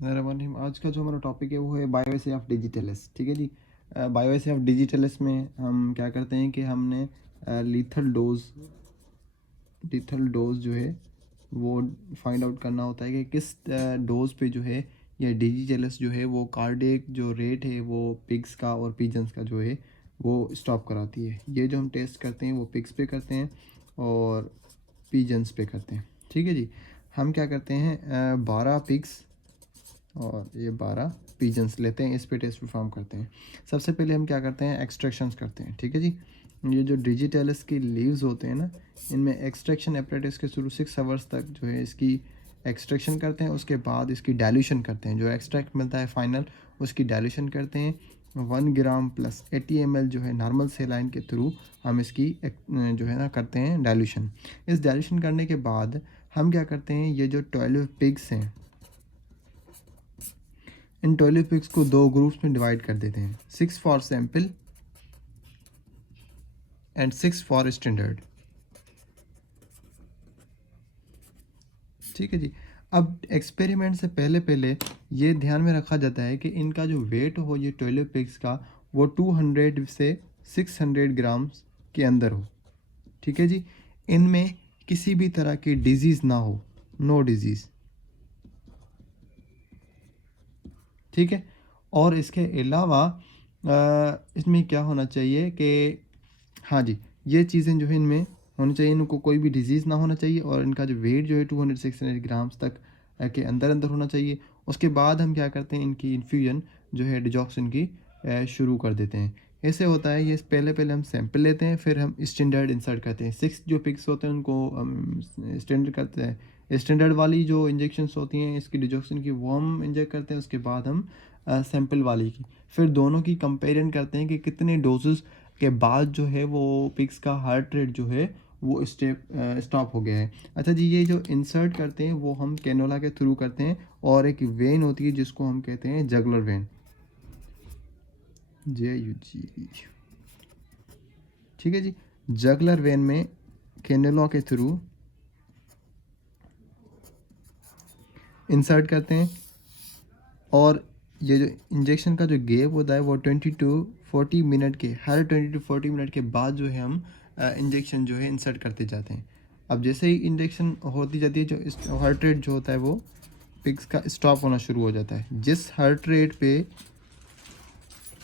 रहीम, आज का जो हमारा टॉपिक है वो है बायोएसे ऑफ डिजिटलिस। ठीक है जी। बायोएसे ऑफ डिजिटलिस में हम क्या करते हैं कि हमने लीथल डोज जो है वो फाइंड आउट करना होता है कि किस डोज पे जो है ये डिजिटलिस जो है वो कार्डियक जो रेट है वो पिग्स का और पिजन्स का जो है वो स्टॉप कराती है। ये जो हम टेस्ट करते हैं वो पिग्स पे करते हैं और पिजन्स पे करते हैं। ठीक है जी। हम क्या करते हैं, 12 पिग्स और ये 12 पिजन्स लेते हैं, इस पे टेस्ट परफॉर्म करते हैं। सबसे पहले हम क्या करते हैं, एक्सट्रैक्शंस करते हैं। ठीक है जी। ये जो डिजिटलिस की लीव्स होते हैं ना, इनमें एक्सट्रैक्शन एपरेटिस के थ्रू 6 आवर्स तक जो है इसकी एक्सट्रैक्शन करते हैं। उसके बाद इसकी डाइल्यूशन करते हैं, जो एक्सट्रैक्ट मिलता है फाइनल उसकी डाइल्यूशन करते हैं। 1 ग्राम प्लस 80 ml जो है नॉर्मल सेलाइन के थ्रू हम इसकी जो है ना करते हैं डाइल्यूशन। इस डाइल्यूशन करने के बाद हम क्या करते हैं, ये जो 12 पिग्स हैं इन 12 पिग्स को 2 ग्रुप्स में डिवाइड कर देते हैं, 6 for sample and 6 for standard. ठीक है जी। अब एक्सपेरिमेंट से पहले पहले ये ध्यान में रखा जाता है कि इनका जो वेट हो ये 12 पिग्स का वो 200 से 600 ग्राम्स के अंदर हो। ठीक है जी। इनमें किसी भी तरह की डिजीज़ ना हो, नो डिजीज़। ठीक है। और इसके अलावा इसमें क्या होना चाहिए कि हाँ जी, ये चीज़ें जो है इनमें होनी चाहिए, इनको कोई भी डिजीज़ ना होना चाहिए और इनका जो वेट जो है 200 ग्राम्स तक के अंदर अंदर होना चाहिए। उसके बाद हम क्या करते हैं, इनकी इन्फ्यूजन जो है डिजॉक्सिन की शुरू कर देते हैं। ऐसे होता है, ये पहले पहले हम सैंपल लेते हैं, फिर हम स्टैंडर्ड इंसर्ट करते हैं। 6 जो पिक्स होते हैं उनको हम स्टैंडर्ड करते हैं। स्टैंडर्ड वाली जो इंजेक्शन्स होती हैं इसकी डिजॉक्सिन की वो हम इंजेक्ट करते हैं। उसके बाद हम सैंपल वाली की, फिर दोनों की कंपेरिजन करते हैं कि कितने डोजेस के बाद जो है वो पिग्स का हार्ट रेट जो है वो स्टॉप हो गया है। अच्छा जी, ये जो इंसर्ट करते हैं वो हम कैनोला के थ्रू करते हैं और एक वेन होती है जिसको हम कहते हैं जगलर वेन, JUG। ठीक है जी। जगलर वेन में कैनोला के थ्रू इंसर्ट करते हैं और ये जो इंजेक्शन का जो गैप होता है वो 20 टू 40 मिनट के, हर 20 टू 40 मिनट के बाद जो है हम इंजेक्शन जो है इंसर्ट करते जाते हैं। अब जैसे ही इंजेक्शन होती जाती है, जो हार्ट रेट जो होता है वो पिग्स का स्टॉप होना शुरू हो जाता है। जिस हार्ट रेट पे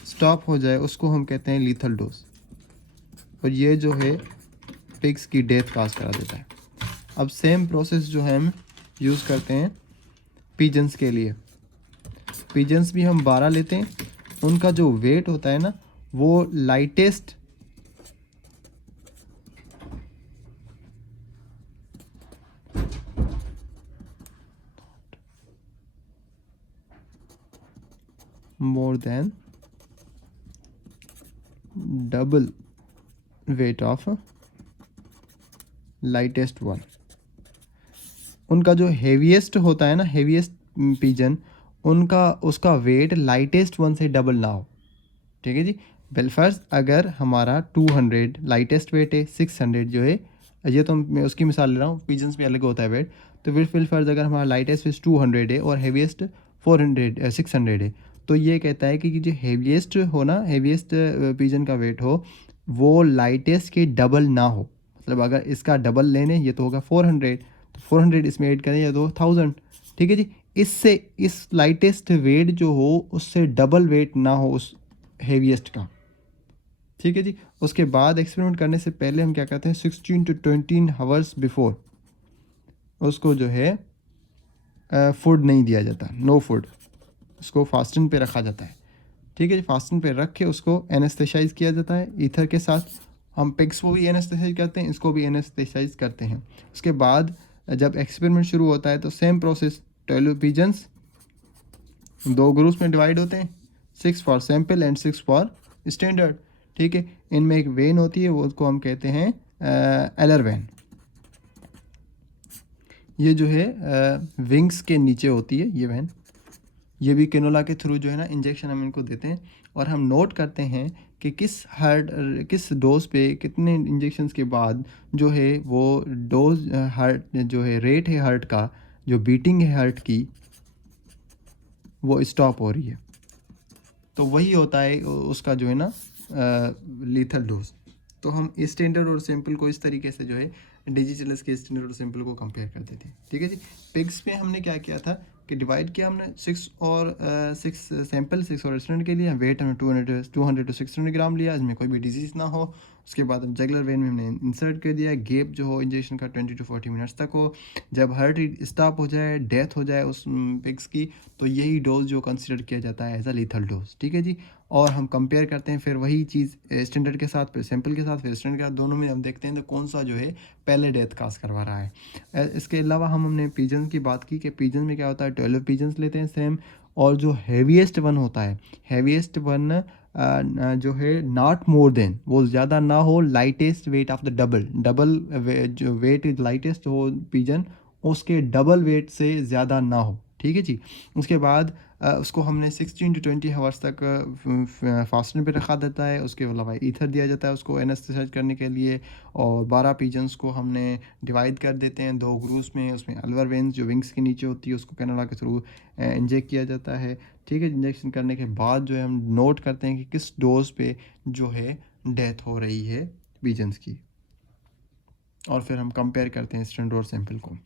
स्टॉप हो जाए उसको हम कहते हैं लीथल डोज, और ये जो है पिग्स की डेथ काज करा देता है। अब सेम प्रोसेस जो है हम यूज़ करते हैं पिजन्स के लिए। पिजन्स भी हम 12 लेते हैं, उनका जो वेट होता है ना वो lightest more than double weight of lightest one. उनका जो हेवीएस्ट होता है ना, हेवीएस्ट पिजन, उनका उसका वेट लाइटेस्ट वन से डबल ना हो। ठीक है जी। बेलफर्स अगर हमारा 200 लाइटेस्ट वेट है, 600 जो है, ये तो मैं उसकी मिसाल ले रहा हूँ, पिजन्स में अलग होता है वेट। तो फिर बिलफर्ज अगर हमारा लाइटेस्ट वेट 200 है और हेवीएस्ट 600 है, तो ये कहता है कि जो हेवीएस्ट हो ना, हेवीएस्ट पिजन का वेट हो वो लाइटेस्ट के डबल ना हो। मतलब अगर इसका डबल लेने, ये तो होगा 400, तो 400 इसमें ऐड करें या तो 1000। ठीक है जी। इससे इस लाइटेस्ट वेट जो हो उससे डबल वेट ना हो उस हेवीएस्ट का। ठीक है जी। उसके बाद एक्सपेरिमेंट करने से पहले हम क्या करते हैं, 16 टू 20 आवर्स बिफोर उसको जो है फूड नहीं दिया जाता, नो फूड, उसको फास्टिंग पे रखा जाता है। ठीक है जी। फास्टिंग पे रख के उसको एनेस्थेसाइज किया जाता है ईथर के साथ। हम पिग्स को भी एनेस्थेसाइज करते हैं, इसको भी एनेस्थेसाइज करते हैं। उसके बाद जब एक्सपेरिमेंट शुरू होता है तो सेम प्रोसेस, 12 पिजन्स 2 ग्रुप्स में डिवाइड होते हैं, 6 for sample and 6 for standard. ठीक है। इनमें एक वेन होती है, वो उसको हम कहते हैं एलर वेन। ये जो है विंग्स के नीचे होती है ये वैन। ये भी कैनोला के थ्रू जो है ना इंजेक्शन हम इनको देते हैं और हम नोट करते हैं कि किस डोज पे कितने इंजेक्शन्स के बाद जो है वो डोज हार्ट जो है रेट है हार्ट का, जो बीटिंग है हार्ट की वो स्टॉप हो रही है। तो वही होता है उसका जो है ना लीथल डोज। तो हम स्टैंडर्ड और सैंपल को इस तरीके से जो है डिजिटल्स के स्टैंडर्ड और सैंपल को कंपेयर करते थे। ठीक है जी। पिग्स में हमने क्या किया था कि डिवाइड किया हमने 6 सैंपल 6 और स्टूडेंट के लिए, वेट हमने 200 टू 600 ग्राम लिया, इसमें कोई भी डिजीज़ ना हो। उसके बाद हम जगलर वेन में हमने इंसर्ट कर दिया, गैप जो हो इंजेक्शन का 20 टू 40 मिनट्स तक हो। जब हार्ट रेट स्टॉप हो जाए, डेथ हो जाए उस पिग्स की, तो यही डोज जो कंसिडर किया जाता है एज अ लीथल डोज। ठीक है जी। और हम कंपेयर करते हैं फिर वही चीज़ स्टैंडर्ड के साथ, फिर सैंपल के साथ, फिर स्टैंडर्ड के साथ, दोनों में हम देखते हैं तो कौन सा जो है पहले डेथ काज करवा रहा है। इसके अलावा हमने पीजन की बात की कि पीजन में क्या होता है, 12 पीजन्स लेते हैं सेम। और जो हैवीएस्ट वन होता है, हैवीएस्ट वन जो है नॉट मोर देन, वो ज़्यादा ना हो, lightest weight of the double जो वेट इज लाइटेस्ट हो पिजन, उसके डबल वेट से ज़्यादा ना हो। ठीक है जी। उसके बाद उसको हमने 16 टू 20 आवर्स तक फास्टिंग पे रखा देता है। उसके अलावा ईथर दिया जाता है उसको एनेस्थेसाइज करने के लिए। और 12 पिजन्स को हमने डिवाइड कर देते हैं 2 ग्रुप्स में। उसमें अल्वर वेंस जो विंग्स के नीचे होती है उसको कैनोला के थ्रू इंजेक्ट किया जाता है। ठीक है। इंजेक्शन करने के बाद जो है हम नोट करते हैं कि किस डोज पे जो है डेथ हो रही है पिजन्स की, और फिर हम कंपेयर करते हैं स्टैंडर्ड और सैंपल को।